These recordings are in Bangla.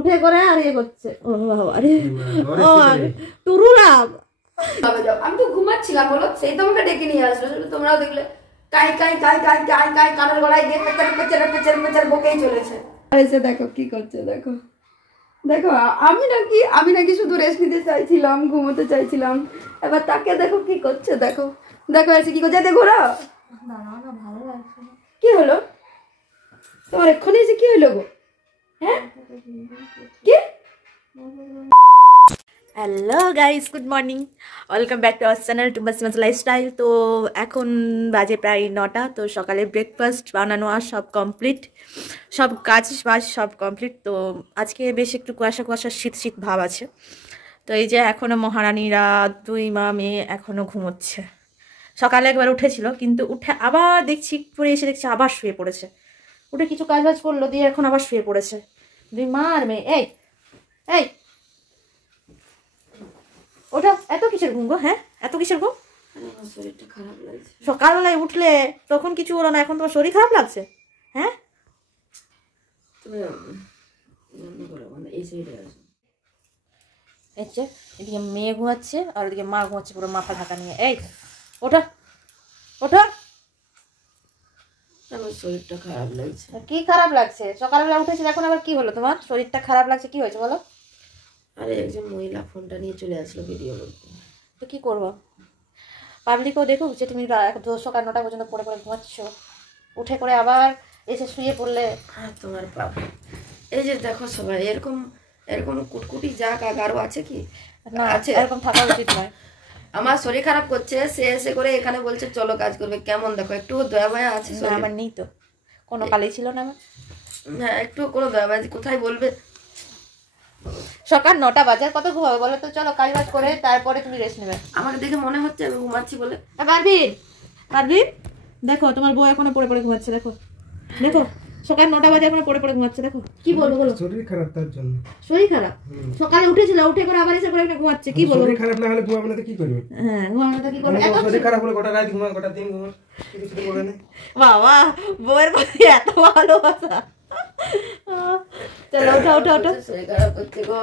উঠে করে আর ইয়ে করছে। ও বাবা আরে ও টুরুলাম আমি তো ঘুমাচ্ছিলাম বলো, সেই তো আমাকে ডেকে নিয়ে আসলো। তোমরাও দেখলে কাই কাই কাই কাই কাই কাই কানের গলায় দিয়ে পেচার পেচার পেচার পেচার বকেই চলেছে। এসে দেখো কি করছে, দেখো দেখো আমি নাকি শুধু রেস্ট নিতে চাইছিলাম, ঘুমোতে চাইছিলাম, এবার তাকে দেখো কি করছে। দেখো দেখো এসে কি করছে, দেখো না ভালো লাগছে। কি হলো তোমার এক্ষুনি এসে কি হলো গো? হ্যাঁ কি? Hello guys, good morning, welcome back to our channel to Masimas lifestyle. তো এখন বাজে প্রায় 9টা। তো সকালে ব্রেকফাস্ট বানানো আর সব কমপ্লিট, সব কাজ বাজ সব কমপ্লিট। তো আজকে বেশ একটু কুয়াশা কুয়াশা শীত শীত ভাব আছে। তো এই যে এখনও মহারানীরা 2 মা মেয়ে এখনও ঘুমোচ্ছে। সকালে একবার উঠেছিল, কিন্তু উঠে আবার দেখছি পরে এসে দেখছি আবার শুয়ে পড়েছে। উঠে কিছু কাজ বাজ করলো, দিয়ে এখন আবার শুয়ে পড়েছে 2 মা আর মেয়ে। এই এই ওটা এত কিসের ঘুম গো? হ্যাঁ এত কিসের ঘুম? শরীরটা খারাপ লাগছে। সকালবেলায় উঠলে তখন কিছু হলো না, এখন তোমার শরীর খারাপ লাগছে? হ্যাঁ এদিকে মেয়ে ঘুমাচ্ছে আর ওদিকে মা ঘুমাচ্ছে পুরো মাথা ঢাকা নিয়ে। এই ওটা ওটা আমার শরীরটা খারাপ লাগছে। কি খারাপ লাগছে? সকালবেলা উঠেছিল, এখন আবার কি হলো তোমার? শরীরটা খারাপ লাগছে, কি হয়েছে বলো? আরে একজন মহিলা ফোনটা নিয়ে চলে আসলো ভিডিও করতে। তো কি করবো? পাবলিকও দেখুক যে তুমি সকাল 9টা পর্যন্ত পড়ে পড়ে ঘুমাচ্ছ, উঠে করে আবার এসে শুয়ে পড়লে। হ্যাঁ তোমার পাপ। এই যে দেখো সবাই এরকম এরকম কুটকুটি যা কারো আছে কি? না আছে, এরকম থাকা উচিত নয়। আমার শরীর খারাপ করছে, সে এসে করে এখানে বলছে চলো কাজ করবে। কেমন দেখো, একটু দয়া মায়া আছে? আমার নেই তো, কোনো কালেই ছিল না আমার। হ্যাঁ একটু কোনো দয়া মায়া কোথায় বলবে? সকাল 9টা বাজার, কত ঘুমাবে বলো তো? চলো কাজ বাজ করে তারপরে তুমি রেস্ট নেবে। আমাকে দেখে মনে হচ্ছে আমি ঘুমাচ্ছি বলে। পারভিন পারভিন দেখো তোমার বউ এখনো পড়ে পড়ে ঘুমাচ্ছে। দেখো দেখো সকাল 9টা বাজে এখনো পড়ে পড়ে ঘুমাচ্ছে। দেখো কি বলবো বলো? শরীর খারাপ, তার জন্য। শরীর খারাপ? সকালে উঠেছিল, উঠে করে আবার এসে করে ঘুমাচ্ছে। কি বলবো? শরীর খারাপ না হলে ঘুমাবে না তো কি করবে? হ্যাঁ ঘুমাবে না তো কি করবে? এত শরীর খারাপ হলে গোটা রাত ঘুমায়, গোটা দিন ঘুমায়, কিছু বলে না। বাবা বউয়ের প্রতি এত ভালোবাসা। চলো ওঠো ওঠো ওঠো। শরীর খারাপ করছে গো।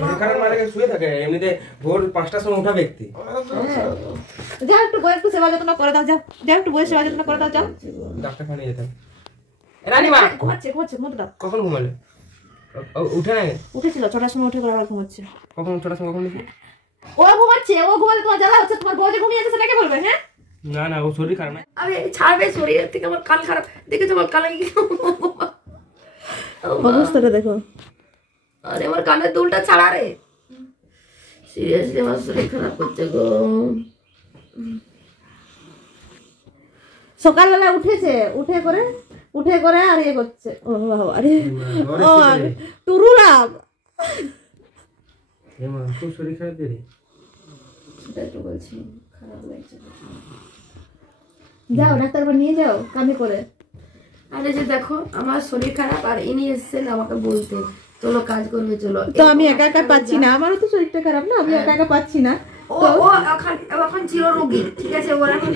শরীর খারাপ মানে শুয়ে থাকে, এমনিতে ভোর 5টার সময় ওঠা ব্যক্তি। যাও একটু বউয়ের একটু সেবা যত্ন করে দাও, যাও যাও একটু বউয়ের সেবা যত্ন করে দাও, যাও। ডাক্তারখানে যেতে হবে। রানীমা ঘুমাচ্ছে ঘুমাচ্ছে, ঘুমোতে দাও। কখন ঘুমালে? উঠে না? উঠেছিল 6টার সময়, উঠে করে আবার ঘুমাচ্ছে। কখন? 6টার সময় কখন উঠেছে? ও ঘুমাচ্ছে, ও ঘুমালে তোমার জ্বালা হচ্ছে? তোমার বউ যে ঘুমিয়ে আছে সেটাকে বলবে? হ্যাঁ না না, ও শরীর খারাপ না। আমি ছাড়বে শরীরের থেকে, আমার কান খারাপ দেখেছো? আমার কানে কি অবস্থাটা দেখো। আরে আমার কানের দুলটা ছাড়া রে, সিরিয়াসলি আমার শরীর খারাপ করছে গো। সকালবেলা উঠেছে, উঠে করে আর ইয়ে করছে। ও বাবা আরে ও টুরুলাম এমা খুব শরীর খারাপ রে। সেটাই তো বলছি, খারাপ লাগছে। যাও ডাক্তার বাড়ি নিয়ে যাও কানে করে। আরে যে দেখো আমার শরীর খারাপ, আর ইনি এসেছেন আমাকে বলতে চলো কাজ করবে চলো। তো আমি একা একা পাচ্ছি না, আমারও তো শরীরটা খারাপ না, আমি একা একা পাচ্ছি না। ও এখন চির রোগী, ঠিক আছে? ওর এখন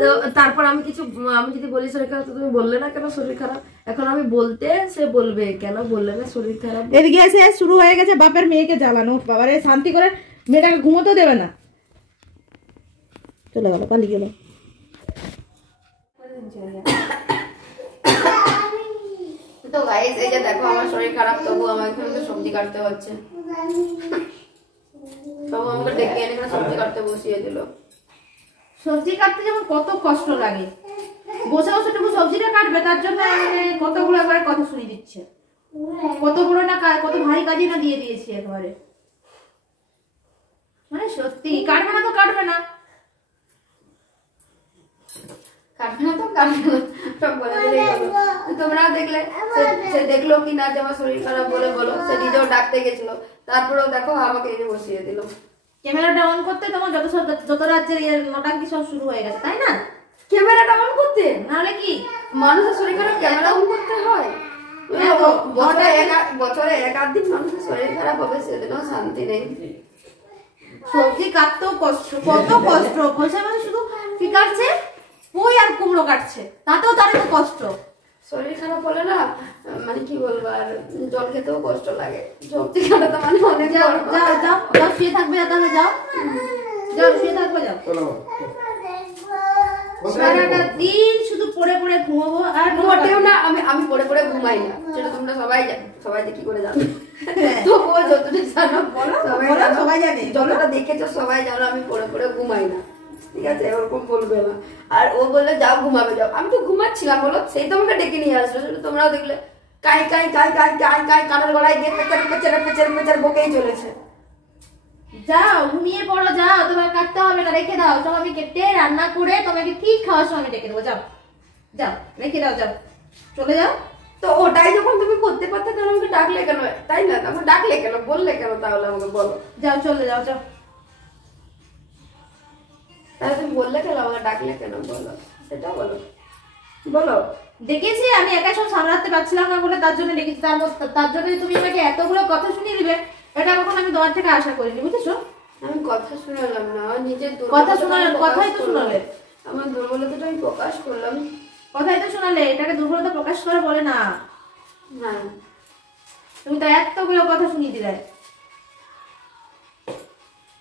তো তারপর আমি যদি বলি শরীর খারাপ, তো তুমি বললে না কেন শরীর খারাপ? এখন আমি বলতে সে বলবে কেন বললে না শরীর খারাপ? এদিকে এসে শুরু হয়ে গেছে বাপের মেয়েকে জ্বালানো। বাবারে শান্তি করে মেয়েটাকে ঘুমোতেও দেবে না, চলে গেল, পালিয়ে গেল। তো গাইস এই যে দেখো আমার শরীর খারাপ, তবু আমাকে এখানে সবজি কাটতে হচ্ছে। তবু আমাকে ডেকে এনে সবজি কাটতে বসিয়ে দিল। সবজি কাটতে যেমন কত কষ্ট লাগে, বসে বসে টুকু সবজিটা কাটবে, তার জন্য কতগুলো একবারে কথা শুনিয়ে দিচ্ছে। কত বড় না কত ভারী কাজই না দিয়ে দিয়েছি একবারে। মানে সত্যি কাটবে না তো কাটবে না, তোমরা দেখলে, সে দেখলো কি না যে আমার শরীর খারাপ বলে বলো? সে নিজেও ডাকতে গেছিল, তারপরেও দেখো আমাকে এনে বসিয়ে দিল। ক্যামেরাটা অন করতে তোমার যত রাজ্যের নোটাঙ্কি সব শুরু হয়ে গেছে, তাই না? ক্যামেরাটা অন করতে, নাহলে কি মানুষের শরীর খারাপ ক্যামেরা অন করতে হয়? বছরে 1-8 দিন মানুষের শরীর খারাপ হবে, সেদিনও শান্তি নেই। সবজি কাটতেও কষ্ট, কত কষ্ট। বলছে মানে শুধু কি কাটছে? পুঁই আর কুমড়ো কাটছে, তাতেও তার এত কষ্ট। শরীর খারাপ হলে না মানে কি বলবো আর জল খেতেও কষ্ট লাগে। সবজি খাটা তো মানে অনেক যাও যাও যাও যাও শুয়ে থাকবে, তাহলে যাও যাও শুয়ে থাকবে, যাও। সারাটা দিন শুধু পড়ে পড়ে ঘুমাবো আর মোটেও না। আমি পড়ে পড়ে ঘুমাই না, সেটা তোমরা সবাই কি করে জানো। তবুও যতটা জানো সবাই জানে, যতটা দেখেছো সবাই জানো আমি পড়ে পড়ে ঘুমাই না, ঠিক আছে? ওরকম বলবে না। আর ও বললে যাও ঘুমাবে যাও, আমি তো ঘুমাচ্ছিলাম বলো, সেই তো আমাকে ডেকে নিয়ে আসলো। সেটা তোমরাও দেখলে কাই কাই কাই কাই কাই কাই কানের গলায় দিয়ে পেচার পেচার পেচার পেচার বকেই চলেছে। যাও ঘুমিয়ে পড়ো, যাও, তোমার কাটতে হবে না, রেখে দাও। সব আমি কেটে রান্না করে তোমাকে ঠিক খাওয়ার সময় আমি ডেকে দেবো। যাও যাও রেখে দাও, যাও চলে যাও। তো ওটাই যখন তুমি করতে পারতে তাহলে আমাকে ডাকলে কেন, তাই না? আমাকে ডাকলে কেন, বললে কেন তাহলে আমাকে বলো। যাও চলে যাও, যাও। তাহলে তুমি বললে কেন, আমাকে ডাকলে কেন বলো, সেটা বলো বলো। দেখেছি আমি একা সব সামলাতে পারছিলাম না বলে তার জন্য ডেকেছি। তার জন্য তুমি আমাকে এতগুলো কথা শুনিয়ে দিবে এটা কখন আমি তোমার থেকে আশা করিনি, বুঝেছো? আমি কথা শুনালাম না, নিজের কথা শোনালে, কথাই তো শোনালে, আমার দুর্বলতাটা আমি প্রকাশ করলাম। কথাই তো শোনালে, এটাকে দুর্বলতা প্রকাশ করে বলে না। না তুমি তো এতগুলো কথা শুনিয়ে দিলে।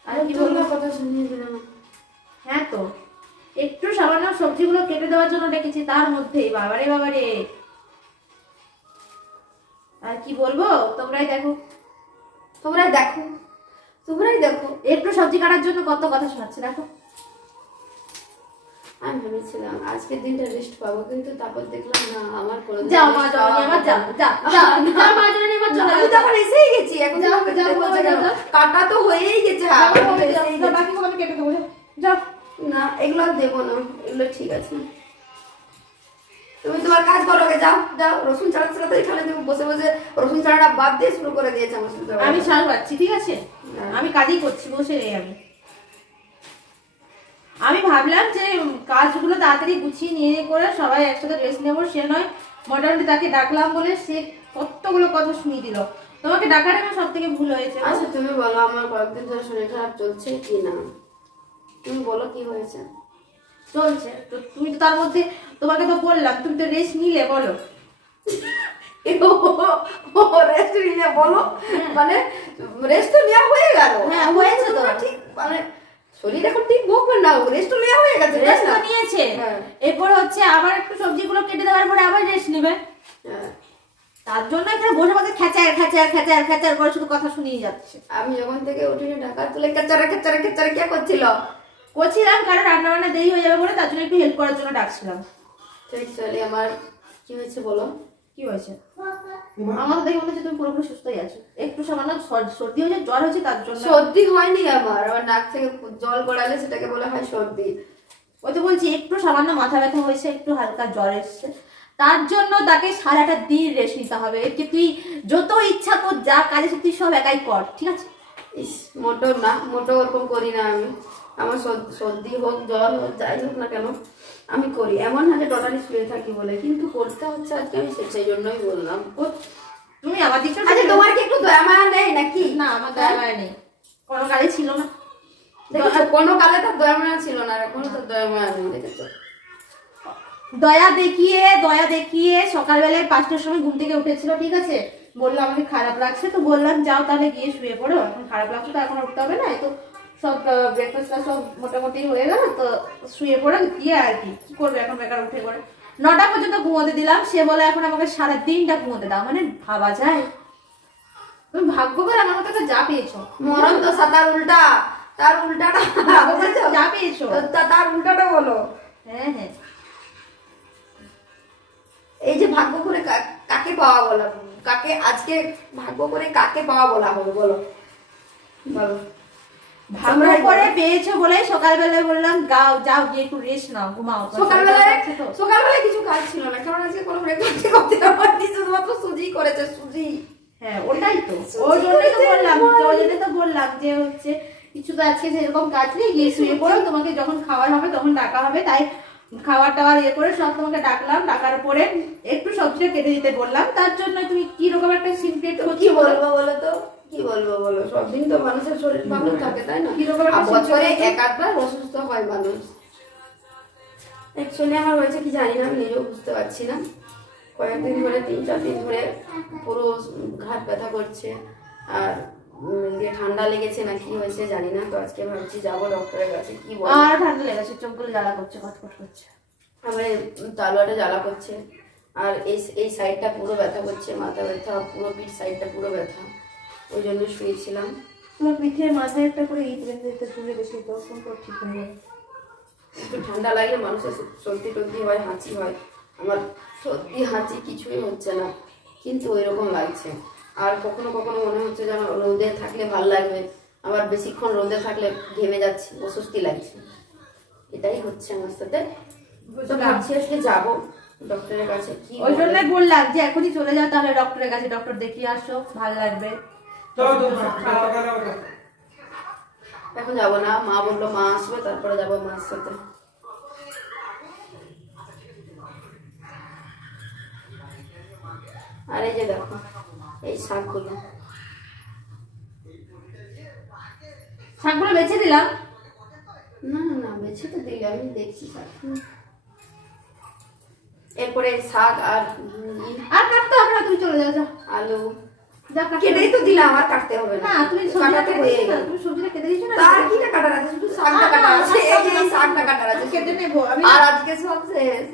আর কি বলবো, কথা শুনিয়ে দিলাম। হ্যাঁ তো একটু সামান্য সবজিগুলো কেটে দেওয়ার জন্য ডেকেছি, তার মধ্যেই বাবারে বাবারে। আর কি বলবো, তোমরাই দেখো তোমরাই দেখো তোমরাই দেখো। একটু সবজি কাটার জন্য কত কথা শোনাচ্ছে, দেখো। আমি ভেবেছিলাম আজকের দিনটা রেস্ট পাবো, কিন্তু তারপর দেখলাম না আমার কোনো যাও মা, যাও আমার, যাও যাও যাও যাও মা, জানি আমার চলে আমি তখন এসেই গেছি। এখন যাও, তোমাকে যাও, বলছে যাও, কেন? যাও। কাটা তো হয়েই গেছে। বাকিগুলো আমি কেটে দেবো, যাও। না এগুলো আর দেবো না, এগুলো ঠিক আছে। তুমি তোমার কাজ করো, যাও যাও। রসুন ছাড়া ছাড়া তো এখানে তুমি বসে বসে রসুন ছাড়াটা বাদ দিয়ে শুরু করে দিয়েছে আমার সাথে। আমি শাল পাচ্ছি, ঠিক আছে? আমি কাজই করছি বসে নেই। আমি ভাবলাম যে কাজগুলো তাড়াতাড়ি গুছিয়ে নিয়ে করে সবাই একসাথে রেস্ট নেবো, সে নয় মোটামুটি তাকে ডাকলাম বলে সে কতগুলো কথা শুনিয়ে দিল। তোমাকে ডাকার আমার সব থেকে ভুল হয়েছে। আচ্ছা তুমি বলো, আমার কয়েকদিন ধরে শরীর খারাপ চলছে কি না, তুমি বলো কি হয়েছে। চলছে তো, তুমি তো তার মধ্যে, তোমাকে তো বললাম তুমি তো রেস্ট নিলে, বলো। রেস্ট নিলে বলো, মানে রেস্ট তো নেওয়া হয়ে গেল। হ্যাঁ হয়েছে তো, ঠিক মানে শরীর এখন ঠিক ভোগবে না, রেস্ট তো নেওয়া হয়ে গেছে। রেস্ট তো নিয়েছে, এরপর হচ্ছে আবার একটু সবজিগুলো কেটে দেওয়ার পরে আবার রেস্ট নেবে। তার জন্য এখানে বসে বসে খেচার খেচার খেচার খেচার করে শুধু কথা শুনিয়ে যাচ্ছে। আমি যখন থেকে উঠিনি ঢাকা তুলে খেচারা খেচারা খেচারা কে করছিলাম, কারণ রান্না বান্না দেরি হয়ে যাবে বলে তার জন্য একটু হেল্প করার জন্য ডাকছিলাম। চলে আমার কি হয়েছে বলো, কি হয়েছে? আমার দেখে মনে হচ্ছে তুমি পুরোপুরি সুস্থই আছো, একটু সামান্য সর্দি হয়েছে, জ্বর হয়েছে, তার জন্য। সর্দি হয়নি আমার নাক থেকে জল গড়ালে সেটাকে বলা হয় সর্দি। ওই তো বলছি একটু সামান্য মাথা ব্যথা হয়েছে, একটু হালকা জ্বর এসছে, তার জন্য তাকে সারাটা দিন রেস্ট নিতে হবে। যে তুই যত ইচ্ছা তোর যা কাজ আছে তুই সব একাই কর, ঠিক আছে? ইস মোটেও না, মোটেও ওরকম করি না আমি। আমার সর্দি হোক জ্বর হোক যাই হোক না কেন আমি করি, এমন না যে টোটালি শুয়ে থাকি বলে, কিন্তু করতে হচ্ছে আজকে, আমি সেই জন্যই বললাম। তুমি আমার দিকে, আচ্ছা তোমার কি একটু দয়া মায়া নেই নাকি? না আমার দয়া মায়া নেই, কোনো কালে ছিল না। দেখো কোনো কালে তো দয়া মায়া ছিল না, এখনো তো দয়া মায়া নেই, দেখেছো? দয়া দেখিয়ে সকালবেলায় 5টার সময় ঘুম থেকে উঠেছিল, ঠিক আছে? বললো আমাকে খারাপ লাগছে, তো বললাম যাও তাহলে গিয়ে শুয়ে পড়ো, এখন খারাপ লাগছে তো এখন উঠতে হবে না, তো সব ব্রেকফাস্টটা সব মোটামুটি হয়ে গেল, তো শুয়ে পড়ে গিয়ে আর কি করবে এখন বেকার উঠে পড়ে। 9টা পর্যন্ত ঘুমোতে দিলাম, সে বলে এখন আমাকে সারা দিনটা ঘুমোতে দাও, মানে ভাবা যায়? তুমি ভাগ্য করে আমার মতো যা পেয়েছো, মরণ তো তার উল্টা, তার উল্টাটা যা পেয়েছো তার উল্টাটা বলো। হ্যাঁ হ্যাঁ, এই যে ভাগ্য করে কাকে পাওয়া বলা, কাকে আজকে ভাগ্য করে কাকে পাওয়া বলা হবে বলো বলো? ভাগ্য করে পেয়েছো বলে সকালবেলায় বললাম যাও গিয়ে একটু রেস্ট নাও, ঘুমাও। সকালবেলায় কিছু কাজ ছিল না, কারণ আজকে কোনো ব্রেকফাস্ট করতে পারিনি, শুধুমাত্র সুজি করেছে, সুজি। হ্যাঁ ওটাই তো, ওই জন্যই তো বললাম যে হচ্ছে কিছু তো আজকে সেরকম কাজ নেই, গিয়ে শুয়ে পড়ো, তোমাকে যখন খাওয়ার হবে তখন ডাকা হবে, তাই খাবার টাওয়ার ইয়ে করে সব তোমাকে ডাকলাম, ডাকার পরে একটু সবজিটা কেটে দিতে বললাম, তার জন্য তুমি কি রকম একটা সিনক্রেট কি বলবো বলো তো, কি বলবো বলো? সব দিন তো মানুষের শরীর ভালো থাকে তাই না, বছরে এক-আধবার অসুস্থ হয় মানুষ। অ্যাকচুয়ালি আমার হয়েছে কি জানি না, আমি নিজেও বুঝতে পারছি না। কয়েকদিন ধরে 3-4 দিন ধরে পুরো ঘাট ব্যথা করছে আর দিয়ে ঠান্ডা লেগেছে না কি হয়েছে জানি না। তো আজকে ভাবছি যাবো ডক্টরের কাছে। কি বল, আর ঠান্ডা লেগেছে, চোখগুলো জ্বালা করছে, কটকট করছে, আমার তালুয়াটা জ্বালা করছে আর এই সাইডটা পুরো ব্যথা করছে, মাথা ব্যথা, পুরো পিঠ সাইডটা পুরো ব্যথা, ওই জন্য শুয়েছিলাম। তোমার পিঠের মাথায় একটা করে ইট বেঁধে দিতে তুলে বেশি, তখন তো ঠিক হয়ে যাবে। একটু ঠান্ডা লাগলে মানুষের সর্দি টর্দি হয়, হাঁচি হয়। আমার সর্দি হাঁচি কিছুই হচ্ছে না, কিন্তু ওই রকম লাগছে। আর কখনো কখনো মনে হচ্ছে যেন রোদে থাকলে ভালো লাগবে, আবার বেশিক্ষণ রোদে থাকলে ঘেমে যাচ্ছে, অস্বস্তি লাগছে। এটাই হচ্ছে আমার সাথে। তো ভাবছি আজকে যাবো ডক্টরের কাছে। কি ওই জন্যই বললাম যে এখনই চলে যাও তাহলে ডক্টরের কাছে, ডক্টর দেখিয়ে আসো, ভালো লাগবে। এখন যাবো না, মা বললো মা আসবে তারপরে যাবো মার সাথে। আর এই যে দেখো এই শাকগুলো বেছে দিলাম। না না না বেছে তো দিলে, আমি দেখছি শাক। এরপরে শাক আর কাটতে হবে না, তুমি চলে যাও। আলু কেটেই তো দিলাম, আর কাটতে হবে না। তুমি সবজিটা কেটে দিয়েছো না, তার কিটা কাটার আছে, শুধু শাকটা কাটা আছে। এই শাকটা কাটার আছে, কেটে নেবো আমি। আর আজকে সব শেষ।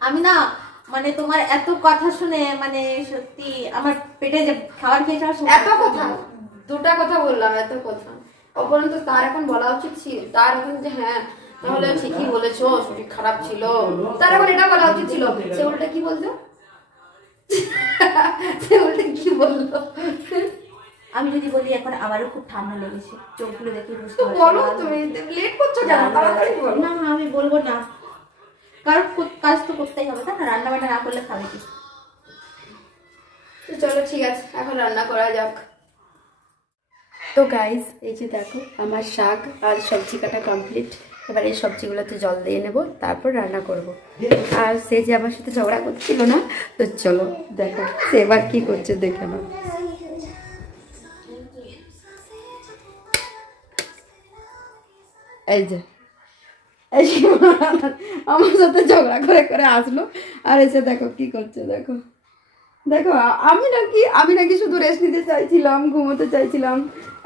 আমি না মানে তোমার এত কথা শুনে মানে সত্যি আমার পেটে যে খাবার খেয়ে যাওয়ার এত কথা, দুটা কথা বললাম, এত কথা অপরন্ত তার এখন বলা উচিত ছিল। তার এখন যে হ্যাঁ তাহলে ঠিকই বলেছো, শরীর খারাপ ছিল, তার এখন এটা বলা উচিত ছিল। সে উল্টে কি বলতো, সে উল্টে কি বললো? আমি যদি বলি এখন আমারও খুব ঠান্ডা লেগেছে, চোখগুলো দেখে বুঝতে পারছি। বলো, তুমি লেট করছো কেন? তাড়াতাড়ি বলো। না আমি বলবো না, কারণ কাজ তো করতেই হবে, তাই না? রান্না বান্না না করলে খাবে কি? চলো ঠিক আছে, এখন রান্না করা যাক। তো গাইজ এই যে দেখো আমার শাক আর সবজি কাটা কমপ্লিট। এবার এই সবজিগুলোতে জল দিয়ে নেব, তারপর রান্না করব। আর সে যে আমার সাথে ঝগড়া করছিল না, তো চলো দেখো সে এবার কি করছে দেখে নাও। এই যে আমার সাথে ঝগড়া করে করে আসলো, আর এসে দেখো কি করছে। দেখো দেখো আমি নাকি শুধু রেস্ট নিতে চাইছিলাম, ঘুমোতে চাইছিলাম,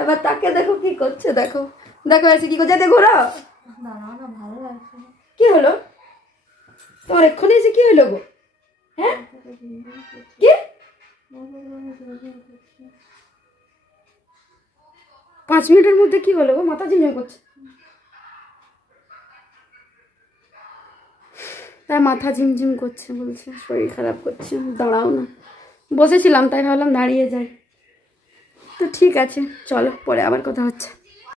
এবার তাকে দেখো কি করছে। দেখো দেখো এসে কি করছে, দেখো না ভালো লাগছে। কি হলো তোমার এক্ষুনি এসে কি হলো গো? হ্যাঁ কি 5 মিনিটের মধ্যে কি হলো গো? মাথা ঝিমঝিম করছে, তার মাথা ঝিমঝিম করছে, বলছে শরীর খারাপ করছে, দাঁড়াও না। বসেছিলাম তাই ভাবলাম দাঁড়িয়ে যাই। তো ঠিক আছে চলো, পরে আবার কথা হচ্ছে।